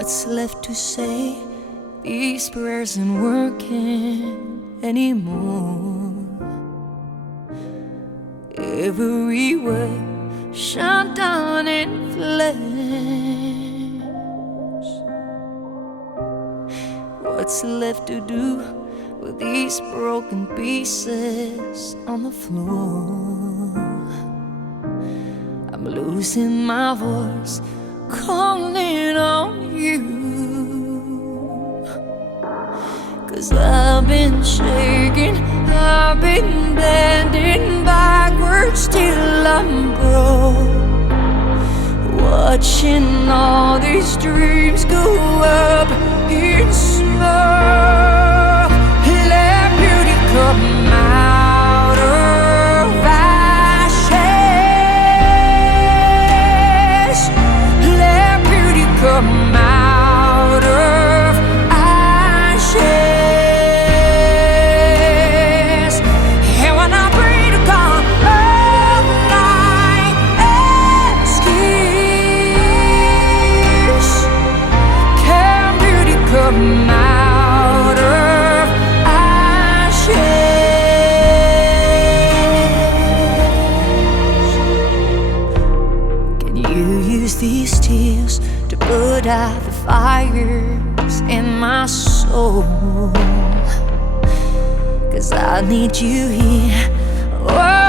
What's left to say? These prayers ain't working anymore. Every word shut down in flames. What's left to do with these broken pieces on the floor? I'm losing my voice, calling on you, 'cause I've been shaking, I've been bending backwards till I'm broke, watching all these dreams go up in smoke. Let beauty come out of ashes. Let beauty come out of ashes. And when I pray to God, all my excuse, can beauty come out of ashes? Can you use these tears to put out the fires in my soul? 'Cause I need you here. Oh,